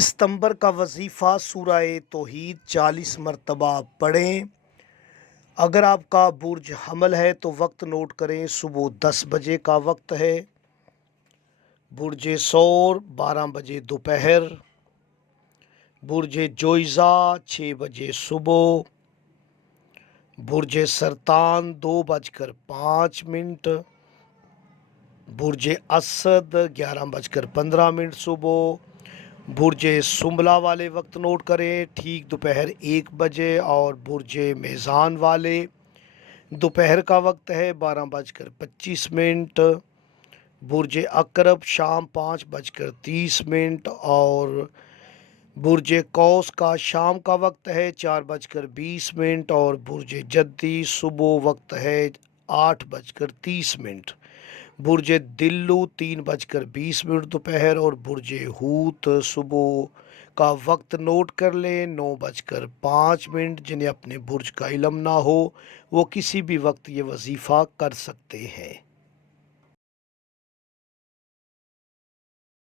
ستمبر کا وظیفہ سورہ توحید 40 مرتبہ پڑھیں۔ اگر آپ کا برج حمل ہے تو وقت نوٹ کریں، صبح 10 بجے کا وقت ہے۔ برج ثور 12 بجے دوپہر، برج جوئزہ 6 بجے صبح، برج سرطان 2:05، برج اسد 11:15 صبح۔ برج سنبلہ والے وقت نوٹ کریں، ٹھیک دوپہر 1 بجے، اور برج میزان والے دوپہر کا وقت ہے 12:25۔ برج عقرب شام 5:30، اور برج قوس کا شام کا وقت ہے 4:20، اور برج جدی صبح وقت ہے 8:30۔ برج دلو 3:20 دوپہر، اور برج حوت صبح کا وقت نوٹ کر لیں 9:05۔ جنہیں اپنے برج کا علم نہ ہو وہ کسی بھی وقت یہ وظیفہ کر سکتے ہیں۔